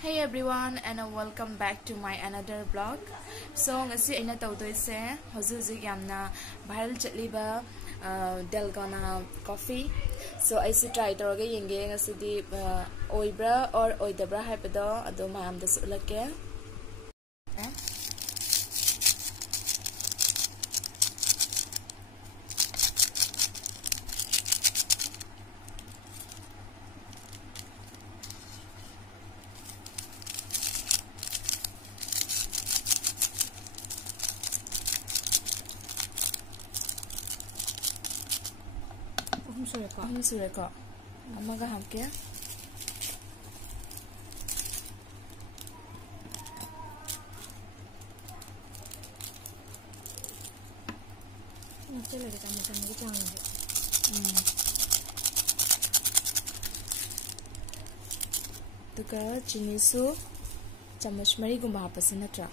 Hey everyone and welcome back to my another vlog. So ngasi aina tawdoise hojik yamna viral chatliba Dalgona Coffee. So I see try tawga yenge ngasi di oibra or oidabra haibado ado mayam da sulake. Sureko. Amaga hamke. Tuka chinisu chamuch mari gumba hapasi natra.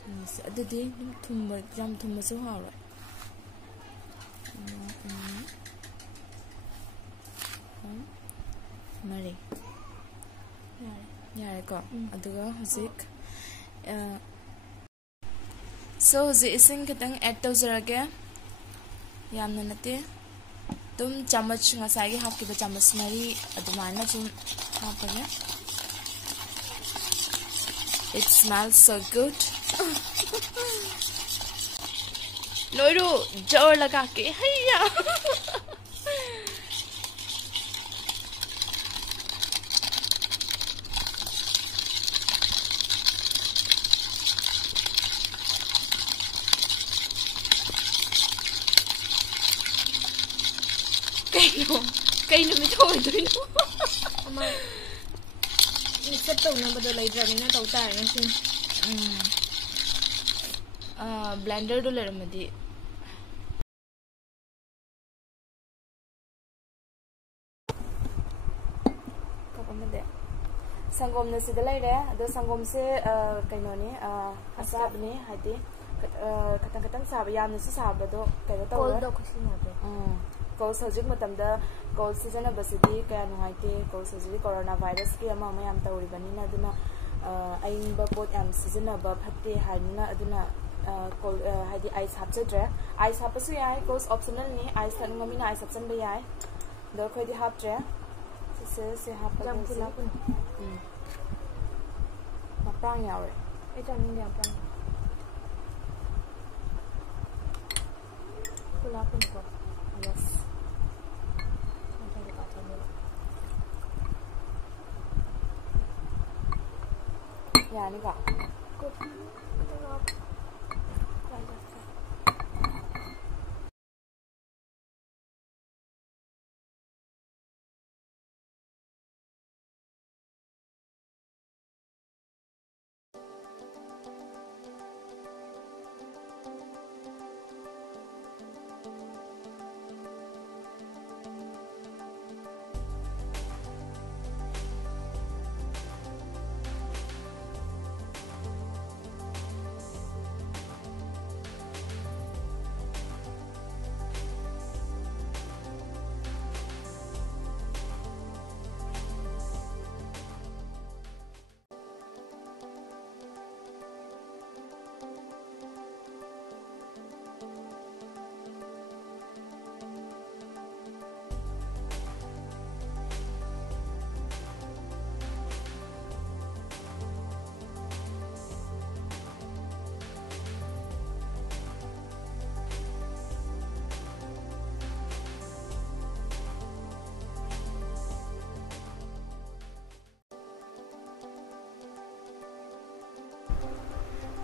Chinisu adadi thumma jam thumma su hawra. Mari yare ko aduga hojik so hojik ising kitang add tawjarage yamna nate tum chamach ngasai gi hapkiba chamach mari adumana sum hapage. It smells so good. Loiru jor laga ke hayya. Kay no mi thôi tôi nó ama set tàu na bado lai dra na tàu ta nga sin blender do ler madi ko amade sangom na sida lai re ado sangom se kaino ni asab ni hadi katang katang sab yam na si sabado kay to cold do khusi na be Cold hojik matamda cold season abasidi kaya nuhaite cold surgery coronavirus ki ama mayam tawribanina aduna aimba pot am season aba phatte hanina aduna cold hadi ice hapchadre ice hapasu yai cold optional ni ice tan ngamina ice hapchan ba yai do khodi haptre se hapa jam kula pun mapang yawe eta ni apang kula pun ko yes yani kak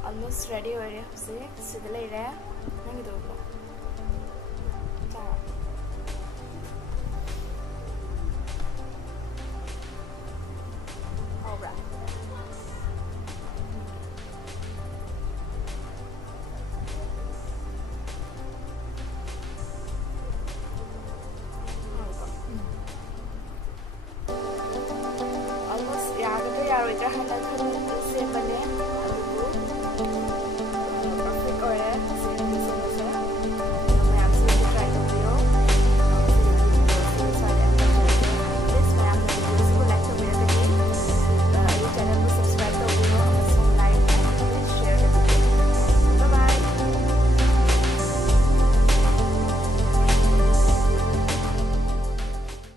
almost ready already hojik sida lai re nangi do ko cha obra almost yaar to yaar itra handa